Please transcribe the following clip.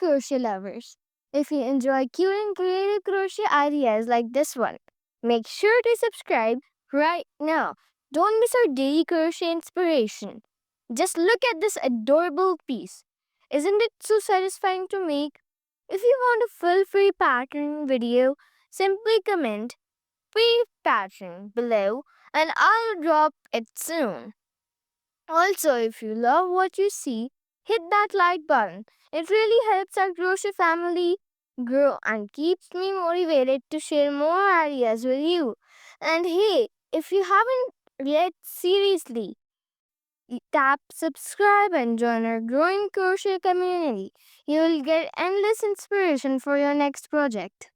crochet lovers. If you enjoy cute and creative crochet ideas like this one, make sure to subscribe right now. Don't miss our daily crochet inspiration. Just look at this adorable piece. Isn't it so satisfying to make? If you want a full-free pattern video, simply comment free pattern below and I'll drop it soon. Also, if you love what you see, hit that like button. It really helps our crochet family grow and keeps me motivated to share more ideas with you. And hey, if you haven't yet, seriously, tap subscribe and join our growing crochet community. You will get endless inspiration for your next project.